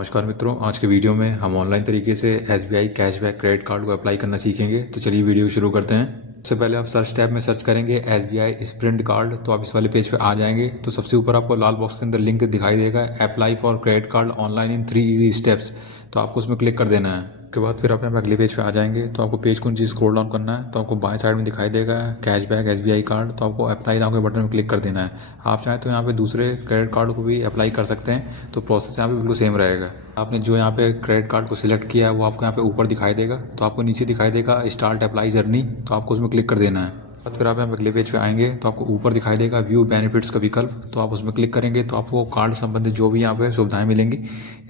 नमस्कार मित्रों, आज के वीडियो में हम ऑनलाइन तरीके से एसबीआई कैशबैक क्रेडिट कार्ड को अप्लाई करना सीखेंगे। तो चलिए वीडियो शुरू करते हैं। सबसे पहले आप सर्च टैब में सर्च करेंगे एसबीआई स्प्रिंट कार्ड, तो आप इस वाले पेज पे आ जाएंगे। तो सबसे ऊपर आपको लाल बॉक्स के अंदर लिंक दिखाई देगा, apply for credit card online in 3 easy steps. तो आपको उसमें क्लिक कर देना है। उसके बाद फिर आप यहाँ पे अगले पेज पे आ जाएंगे। तो आपको पेज को नीचे स्क्रॉल डाउन करना है। तो आपको बाएं साइड में दिखाई देगा कैशबैक एसबीआई कार्ड, तो आपको अप्लाई नाउ के बटन में क्लिक कर देना है। आप चाहें तो यहाँ पे दूसरे क्रेडिट कार्ड को भी अप्लाई कर सकते हैं, तो प्रोसेस यहाँ पे बिल्कुल सेम रहेगा। आपने जो यहाँ पे क्रेडिट कार्ड को सिलेक्ट किया है वो आपको यहाँ पे ऊपर दिखाई देगा। तो आपको नीचे दिखाई देगा स्टार्ट अप्लाई जर्नी, तो आपको उसमें क्लिक कर देना है। बाद फिर आप यहाँ पे अगले पेज पे आएंगे तो आपको ऊपर दिखाई देगा व्यू बेनिफिट्स का विकल्प, तो आप उसमें क्लिक करेंगे तो आपको कार्ड संबंधित जो भी यहाँ पे सुविधाएं मिलेंगी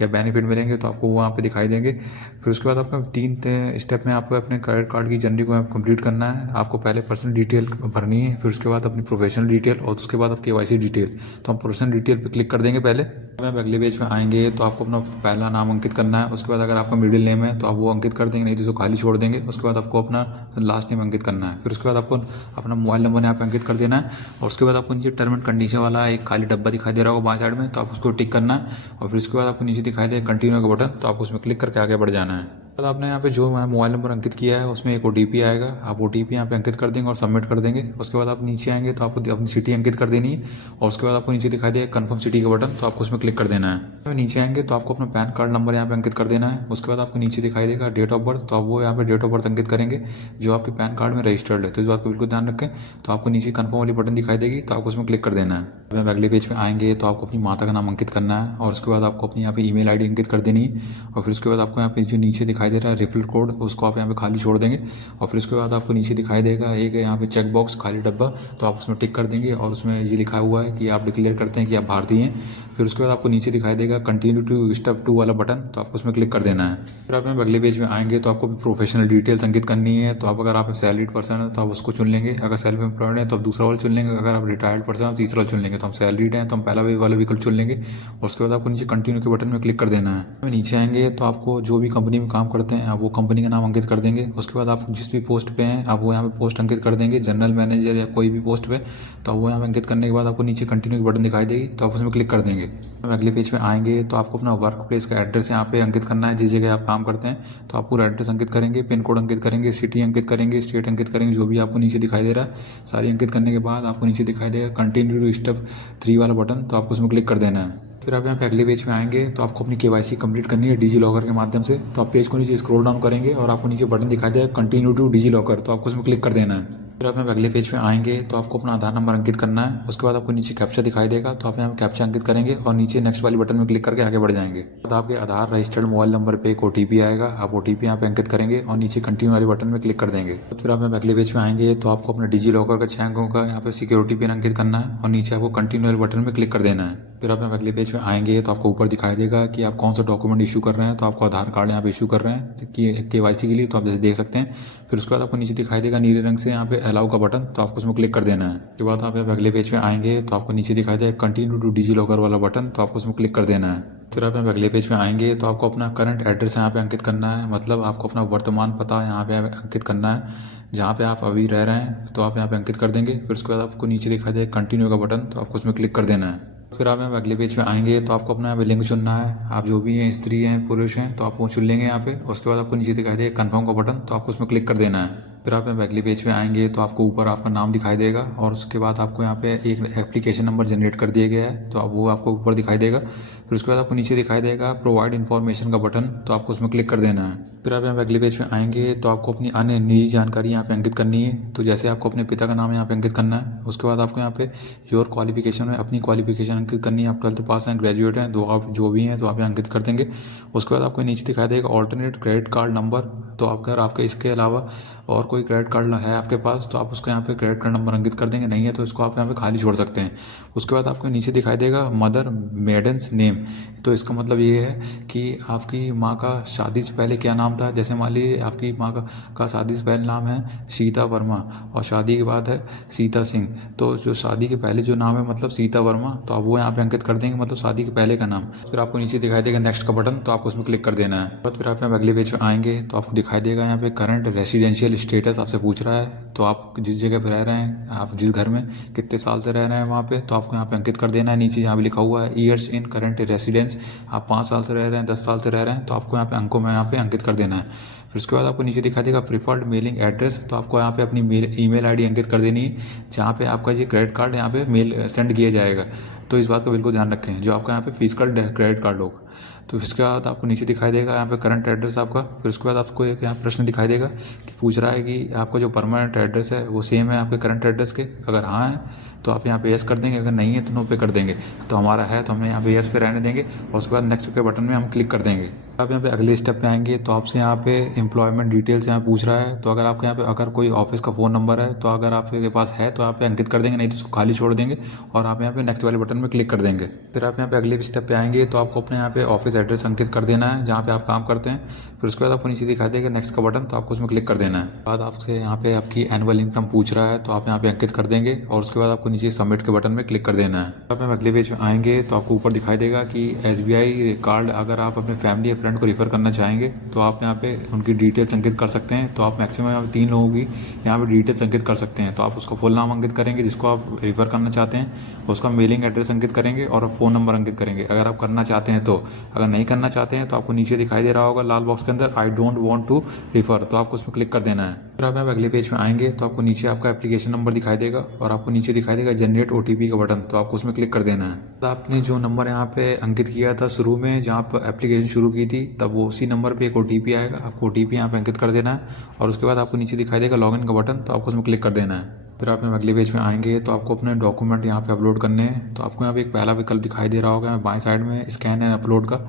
या बेनिफिट मिलेंगे तो आपको वहाँ पे दिखाई देंगे। फिर उसके बाद आपको 3 स्टेप में आपको अपने क्रेडिट कार्ड की जर्नी को कंप्लीट करना है। आपको पहले पर्सनल डिटेल भरनी है, फिर उसके बाद अपनी प्रोफेशनल डिटेल और उसके बाद आप केवाईसी डिटेल। तो हम प्रोफेशनल डिटेल पे क्लिक कर देंगे पहले। आप अगले पेज पे आएंगे तो आपको अपना पहला नाम अंकित करना है। उसके बाद अगर आपका मिडिल नेम है तो आप वो अंकित कर देंगे, नहीं तो खाली छोड़ देंगे। उसके बाद आपको अपना लास्ट नेम अंकित करना है। फिर उसके बाद आपको अपना मोबाइल नंबर यहाँ पे अंकित कर देना है। और उसके बाद आपको नीचे टर्म एंड कंडीशन वाला एक खाली डब्बा दिखाई दे रहा होगा बाएं साइड में, तो आप उसको टिक करना है। और फिर उसके बाद आपको नीचे दिखाई दे कंटिन्यू का बटन, तो आपको उसमें क्लिक करके आगे बढ़ जाना है। बाद आपने यहाँ पे जो मोबाइल नंबर अंकित किया है उसमें एक ओटीपी आएगा, आप ओटीपी यहाँ पे अंकित कर देंगे और सबमिट कर देंगे। उसके बाद आप नीचे आएंगे तो आपको अपनी सिटी अंकित कर देनी है। और उसके बाद आपको नीचे दिखाई देगा कन्फर्म सिटी का बटन, तो आपको उसमें क्लिक कर देना है। नीचे आएंगे तो आपको अपना पैन कार्ड नंबर यहाँ पे अंकित कर देना है। उसके बाद आपको नीचे दिखाई देगा डेट ऑफ बर्थ, तो आप वो यहाँ पे डेट ऑफ बर्थ अंकित करेंगे जो आपके पैन कार्ड में रजिस्टर्ड है। तो इस बात को बिल्कुल ध्यान रखें। तो आपको नीचे कन्फर्म वाली बटन दिखाई देगी, तो आपको उसमें क्लिक कर देना है। अब अगले पेज पे आएंगे तो आपको अपनी माता का नाम अंकित करना है। और उसके बाद आपको अपनी यहाँ पे ईमेल आईडी अंकित कर देनी है। और फिर उसके बाद आपको यहाँ पे जो नीचे दिखाई दे रहा है रेफरल कोड, उसको आप यहाँ पे खाली छोड़ देंगे। और फिर उसके बाद आपको नीचे दिखाई देगा एक यहाँ पे चेक बॉक्स खाली डब्बा, तो आप उसमें टिक कर देंगे। और उसमें ये लिखा हुआ है कि आप डिक्लेयर करते हैं कि आप भारतीय हैं। फिर उसके बाद आपको नीचे दिखाई देगा कंटिन्यू टू स्टेप 2 वाला बटन, तो आपको उसमें क्लिक कर देना है। फिर आप यहाँ अगले पेज में आएंगे तो आपको प्रोफेशनल डिटेल्स अंकित करनी है। तो आप अगर आप सैलरीड पर्सन है तो आप उसको चुन लेंगे, अगर सेल्फ एम्प्लॉयड है तो आप दूसरा वाला चुन लेंगे, अगर आप रिटायर्ड पर्सन है तो तीसरा चुन लेंगे। तो हम सैलरीड हैं तो हम पहला वाला विकल्प चुन लेंगे। और उसके बाद आपको नीचे कंटिन्यू के बटन में क्लिक कर देना है। नीचे आएंगे तो आपको जो भी कंपनी में काम करते हैं आप वो कंपनी का नाम अंकित कर देंगे। उसके बाद आप जिस भी पोस्ट पे हैं आप वो यहाँ पे पोस्ट अंकित कर देंगे, जनरल मैनेजर या कोई भी पोस्ट पे। तो वो यहाँ पे अंकित करने के बाद आपको नीचे कंटिन्यू की बटन दिखाई देगी, तो आप उसमें क्लिक कर देंगे। अगले पेज पे आएंगे तो आपको अपना वर्क प्लेस का एड्रेस यहाँ पे अंकित करना है, जिस जगह आप काम करते हैं। तो आप पूरा एड्रेस अंकित करेंगे, पिन कोड अंकित करेंगे, सिटी अंकित करेंगे, स्टेट अंकित करेंगे, जो भी आपको नीचे दिखाई दे रहा है सारी अंकित करने के बाद आपको नीचे दिखाई देगा कंटिन्यू टू स्टेप 3 वाला बटन, तो आपको उसमें क्लिक कर देना है। फिर आप यहाँ पे अगले पेज पे आएंगे तो आपको अपनी केवाईसी कंप्लीट करनी है डिजी लॉकर के माध्यम से। तो आप पेज को नीचे स्क्रॉल डाउन करेंगे और आपको नीचे बटन दिखाई देगा कंटिन्यू टू डिजी लॉकर, तो आपको उसमें क्लिक कर देना है। फिर आप यहाँ पे अगले पेज पे आएंगे तो आपको अपना आधार नंबर अंकित करना है। उसके बाद आपको नीचे कैप्चा दिखाई देगा, तो आप यहाँ पे कैप्चा अंकित करेंगे और नीचे नेक्स्ट वाली बटन में क्लिक करके आगे बढ़ जाएंगे। तो आपके आधार रजिस्टर्ड मोबाइल नंबर पे एक ओटीपी आएगा, आप ओटीपी यहाँ पे अंकित करेंगे और नीचे कंटिन्यू वाले बटन में क्लिक कर देंगे। तो फिर आप यहाँ पे अगले पेज पे आएंगे तो आपको अपना डिजी लॉकर का 6 अंकों का यहाँ पे सिक्योरिटी पिन अंकित करना है और नीचे आपको कंटिन्यू वाले बटन में क्लिक कर देना है। फिर आप यहाँ अगले पेज पे आएंगे तो आपको ऊपर दिखाई देगा कि आप कौन सा डॉक्यूमेंट इशू कर रहे हैं। तो आपको आधार कार्ड यहाँ पे इशू कर रहे हैं कि केवाईसी के लिए, तो आप जैसे देख सकते हैं। फिर उसके बाद आपको नीचे दिखाई देगा नीले रंग से यहाँ पे अलाउ का बटन, तो आपको उसमें क्लिक कर देना है। उसके बाद आप यहाँ अगले पेज पे आएंगे तो आपको नीचे दिखाई देगा कंटिन्यू टू डिजी लॉकर वाला बटन, तो आपको उसमें क्लिक कर देना है। फिर आप यहाँ अगले पेज पे आएंगे तो आपको अपना करंट एड्रेस यहाँ पे अंकित करना है, मतलब आपको अपना वर्तमान पता यहाँ पे अंकित करना है जहाँ पे आप अभी रह रहे हैं, तो आप यहाँ पे अंकित कर देंगे। फिर उसके बाद आपको नीचे दिखाई देगा कंटिन्यू का बटन, तो आपको उसमें क्लिक कर देना है। फिर आप यहाँ अगले पेज पे आएंगे तो आपको अपना यहाँ पे लिंग चुनना है, आप जो भी हैं स्त्री हैं पुरुष हैं तो आप वो चुन लेंगे यहाँ पे। उसके बाद आपको नीचे दिखाई देगा कन्फर्म का बटन, तो आपको उसमें क्लिक कर देना है। फिर आप यहाँ अगले पेज पे आएंगे तो आपको ऊपर आपका नाम दिखाई देगा और उसके बाद आपको यहाँ पे एक एप्लीकेशन नंबर जनरेट कर दिया गया है, तो आप वो आपको ऊपर दिखाई देगा। फिर उसके बाद आपको नीचे दिखाई देगा प्रोवाइड इन्फॉर्मेशन का बटन, तो आपको उसमें क्लिक कर देना है। फिर आप यहाँ अगले पेज पे आएंगे तो आपको अपनी अन्य निजी जानकारी यहाँ पे अंकित करनी है। तो जैसे आपको अपने पिता का नाम यहाँ पे अंकित करना है। उसके बाद आपको यहाँ पे योर क्वालिफिकेशन में अपनी क्वालिफिकेशन अंकित करनी है, आप 12th पास हैं, ग्रेजुएट हैं, तो आप जो भी हैं तो आप यहाँ अंकित कर देंगे। उसके बाद आपको नीचे दिखाई देगा ऑल्टरनेट क्रेडिट कार्ड नंबर, तो आप अगर आपके इसके अलावा और कोई क्रेडिट कार्ड है आपके पास तो आप उसको यहाँ पे क्रेडिट कार्ड नंबर अंकित कर देंगे, नहीं है तो इसको आप यहाँ पे खाली छोड़ सकते हैं। उसके बाद आपको नीचे दिखाई देगा मदर मेडन्स नेम, तो इसका मतलब ये है कि आपकी माँ का शादी से पहले क्या नाम था। जैसे मान लीजिए आपकी माँ का शादी से पहले नाम है सीता वर्मा और शादी के बाद है सीता सिंह, तो जो शादी के पहले जो नाम है मतलब सीता वर्मा, तो आप वो यहाँ पे अंकित कर देंगे, मतलब शादी के पहले का नाम। फिर आपको नीचे दिखाई देगा नेक्स्ट का बटन, तो आपको उसमें क्लिक कर देना है। फिर आप यहाँ अगले पेज पे आएंगे तो आपको दिखाई देगा यहाँ पे करंट रेसिडेंशियल स्टेट स्टेटस आपसे पूछ रहा है, तो आप जिस जगह पे रह रहे हैं, आप जिस घर में कितने साल से रह रहे हैं वहाँ पे, तो आपको यहाँ पे अंकित कर देना है। नीचे यहाँ पे लिखा हुआ है ईयर्स इन करंट रेसिडेंस, आप 5 साल से रह रहे हैं, 10 साल से रह रहे हैं, तो आपको यहाँ पे अंकों में यहाँ पे अंकित कर देना है। फिर उसके बाद आपको नीचे दिखा देगा प्रीफर्ड मेलिंग एड्रेस, तो आपको यहाँ पे अपनी ईमेल आईडी अंकित कर देनी है जहाँ पे आपका ये क्रेडिट कार्ड यहाँ पे मेल सेंड किया जाएगा। तो इस बात का बिल्कुल ध्यान रखें, जो आपका यहाँ पे फिजिकल क्रेडिट कार्ड होगा। तो इसके बाद आपको नीचे दिखाई देगा यहाँ पे करंट एड्रेस आपका। फिर उसके बाद आपको एक यहाँ प्रश्न दिखाई देगा कि पूछ रहा है कि आपका जो परमानेंट एड्रेस है वो सेम है आपके करंट एड्रेस के। अगर हाँ है तो आप यहाँ पे यस कर देंगे, अगर नहीं है तो नो पे कर देंगे। तो हमारा है तो हमें यहाँ पे यस पे रहने देंगे और उसके बाद नेक्स्ट के बटन में हम क्लिक कर देंगे। आप यहाँ पे अगले स्टेप पे आएंगे तो आपसे यहाँ पे एम्प्लॉयमेंट डिटेल्स यहाँ पूछ रहा है। तो अगर आपके यहाँ पे अगर कोई ऑफिस का फ़ोन नंबर है तो अगर आपके पास है तो यहाँ पे अंकित कर देंगे, नहीं तो उसको खाली छोड़ देंगे और आप यहाँ पे नेक्स्ट वाले बटन में क्लिक कर देंगे। फिर आप यहाँ पे अगले स्टेप पे आएंगे तो आपको अपने यहाँ पे ऑफिस एड्रेस अंकित कर देना है जहाँ पे आप काम करते हैं। फिर उसके बाद आपको नीचे दिखा देगा नेक्स्ट का बटन, तो आपको उसमें क्लिक कर देना है। बाद आपसे यहाँ पे आपकी एनुअल इनकम पूछ रहा है तो आप यहाँ पे अंकित कर देंगे और उसके बाद आपको नीचे सबमिट के बटन में क्लिक कर देना है। आप अगले पेज में आएंगे तो आपको ऊपर दिखाई देगा कि SBI कार्ड अगर आप अपने फैमिली या फ्रेंड को रेफर करना चाहेंगे तो आप यहाँ पे उनकी डिटेल्स अंकित कर सकते हैं। तो आप मैक्सिमम यहाँ पे 3 लोगों की यहाँ पे डिटेल्स अंकित कर सकते हैं। तो आप उसका फुल नाम अंकित करेंगे जिसको आप रेफर करना चाहते हैं, उसका मेलिंग एड्रेस अंकित करेंगे और फ़ोन नंबर अंकित करेंगे अगर आप करना चाहते हैं तो। अगर नहीं करना चाहते हैं तो आपको नीचे दिखाई दे रहा होगा लाल बॉक्स के अंदर I don't want to refer, तो आपको उसमें क्लिक कर देना है। फिर आप यहाँ अगले पेज में आएंगे तो आपको नीचे आपका एप्लीकेशन नंबर दिखाई देगा और आपको नीचे दिखाई देगा जनरेट OTP का बटन, तो आपको उसमें क्लिक कर देना है। तो आपने जो नंबर यहाँ पे अंकित किया था शुरू में जहाँ पर एप्लीकेशन शुरू की थी, तब वो उसी नंबर पे एक OTP आएगा, आपको OTP यहाँ पे अंकित कर देना है और उसके बाद आपको नीचे दिखाई देगा लॉगिन का बटन, तो आपको उसमें क्लिक कर देना है। फिर आप यहाँ अगले पेज में आएंगे तो आपको अपने डॉक्यूमेंट यहाँ पे अपलोड करने हैं। तो आपको यहाँ पे एक पहला विकल्प दिखाई दे रहा होगा बाएं साइड में स्कैन एंड अपलोड का।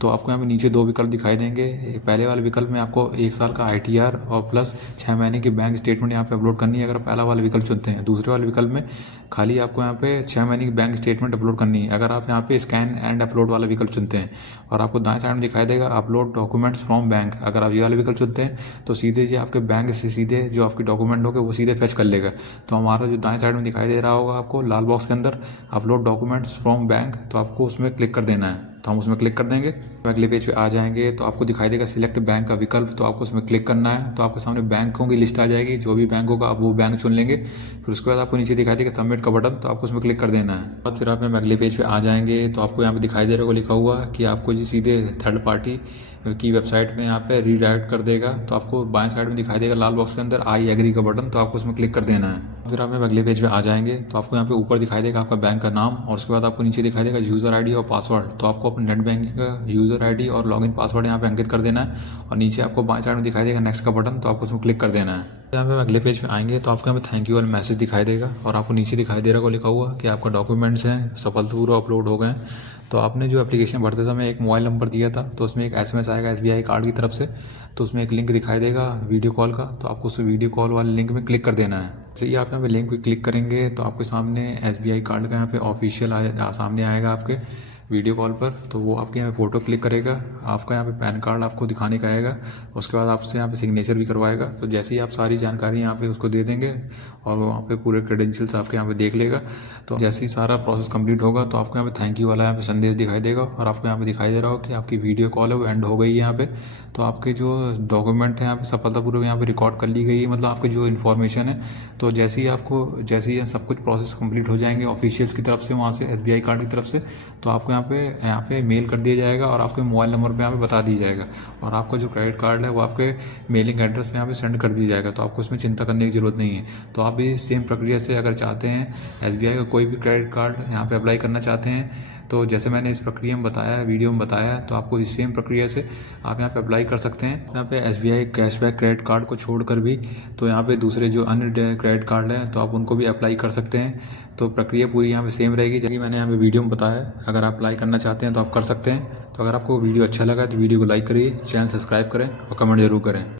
तो आपको यहाँ पे नीचे 2 विकल्प दिखाई देंगे। पहले वाले विकल्प में आपको 1 साल का ITR और प्लस 6 महीने की बैंक स्टेटमेंट यहाँ पे अपलोड करनी है अगर पहला वाला विकल्प चुनते हैं। दूसरे वाले विकल्प में खाली आपको यहाँ पे 6 महीने की बैंक स्टेटमेंट अपलोड करनी है अगर आप यहाँ पे स्कैन एंड अपलोड वाला विकल्प चुनते हैं। और आपको दाएं साइड में दिखाई देगा अपलोड डॉक्यूमेंट्स फ्रॉम बैंक, अगर आप ये वाले विकल्प चुनते हैं तो सीधे जो आपके बैंक से सीधे जो आपके डॉक्यूमेंट होंगे वो सीधे फेच कर लेगा। तो हमारा जो दाएं साइड में दिखाई दे रहा होगा आपको लाल बॉक्स के अंदर अपलोड डॉक्यूमेंट्स फ्रॉम बैंक, तो आपको उसमें क्लिक कर देना है। तो हम उसमें क्लिक कर देंगे। अगले पेज पे आ जाएंगे तो आपको दिखाई देगा सिलेक्ट बैंक का विकल्प, तो आपको उसमें क्लिक करना है। तो आपके सामने बैंकों की लिस्ट आ जाएगी, जो भी बैंक होगा आप वो बैंक चुन लेंगे। फिर उसके बाद आपको नीचे दिखाई देगा सबमिट का बटन, तो आपको उसमें क्लिक कर देना है। और फिर आप अगले पेज पे आ जाएंगे तो आपको यहाँ पे दिखाई दे रहा होगा लिखा हुआ कि आपको जी सीधे थर्ड पार्टी की वेबसाइट में यहाँ पे रीडायरेक्ट कर देगा। तो आपको बाएं साइड में दिखाई देगा लाल बॉक्स के अंदर आई एग्री का बटन, तो आपको उसमें क्लिक कर देना है। फिर आप अगले पेज पे आ जाएंगे तो आपको यहाँ पे ऊपर दिखाई देगा आपका बैंक का नाम और उसके बाद आपको नीचे दिखाई देगा यूज़र ID और पासवर्ड। तो आपको अपने नेट बैंकिंग का यूज़र ID और लॉगिन पासवर्ड यहाँ पे अंकित कर देना है और नीचे आपको बाएं साइड में दिखाई देगा नेक्स्ट का बटन, तो आपको उसमें क्लिक कर देना है। यहाँ पे अगले पेज पे आएंगे तो आपको यहाँ पे थैंक यू वाला मैसेज दिखाई देगा और आपको नीचे दिखाई दे रहा है लिखा हुआ कि आपका डॉक्यूमेंट्स हैं सफलतापूर्वक अपलोड हो गए। तो आपने जो एप्लीकेशन भरते समय एक मोबाइल नंबर दिया था तो उसमें एक SMS आएगा SBI कार्ड की तरफ से, तो उसमें एक लिंक दिखाई देगा वीडियो कॉल का, तो आपको उस वीडियो कॉल वाले लिंक में क्लिक कर देना है। जैसे ही आप यहाँ पे लिंक पे क्लिक करेंगे तो आपके सामने SBI कार्ड का यहाँ पे ऑफिशियल सामने आएगा आपके वीडियो कॉल पर। तो वो आपके यहाँ पे फ़ोटो क्लिक करेगा, आपका यहाँ पे पैन कार्ड आपको दिखाने का आएगा, उसके बाद आपसे यहाँ पे सिग्नेचर भी करवाएगा। तो जैसे ही आप सारी जानकारी यहाँ पे उसको दे देंगे और वो वहाँ पे पूरे क्रेडेंशियल्स आपके यहाँ पे देख लेगा। तो जैसे ही सारा प्रोसेस कंप्लीट होगा तो आपको यहाँ पे थैंक यू वाला यहाँ पे संदेश दिखाई देगा और आपको यहाँ पे दिखाई दे रहा हो कि आपकी वीडियो कॉल है वो एंड हो गई है यहाँ पे। तो आपके जो डॉक्यूमेंट है यहाँ पे सफलतापूर्वक यहाँ पे रिकॉर्ड कर ली गई है, मतलब आपके जो इन्फॉर्मेशन है। तो जैसे ही सब कुछ प्रोसेस कंप्लीट हो जाएंगे ऑफिशियल्स की तरफ से, वहाँ से SBI कार्ड की तरफ से, तो आपको यहाँ पे मेल कर दिया जाएगा और आपके मोबाइल नंबर पे यहाँ पे बता दिया जाएगा और आपका जो क्रेडिट कार्ड है वो आपके मेलिंग एड्रेस पे यहाँ पे सेंड कर दिया जाएगा। तो आपको इसमें चिंता करने की ज़रूरत नहीं है। तो आप भी सेम प्रक्रिया से अगर चाहते हैं SBI का कोई भी क्रेडिट कार्ड यहाँ पे अप्लाई करना चाहते हैं, तो जैसे मैंने इस प्रक्रिया में बताया वीडियो में बताया, तो आपको इस सेम प्रक्रिया से आप यहाँ पे अप्लाई कर सकते हैं। यहाँ पे SBI कैशबैक क्रेडिट कार्ड को छोड़कर भी तो यहाँ पे दूसरे जो अन्य क्रेडिट कार्ड हैं तो आप उनको भी अप्लाई कर सकते हैं। तो प्रक्रिया पूरी यहाँ पे सेम रहेगी जैसे मैंने यहाँ पे वीडियो में बताया। अगर आप अप्लाई करना चाहते हैं तो आप कर सकते हैं। तो अगर आपको वीडियो अच्छा लगा तो वीडियो को लाइक करिए, चैनल सब्सक्राइब करें और कमेंट जरूर करें।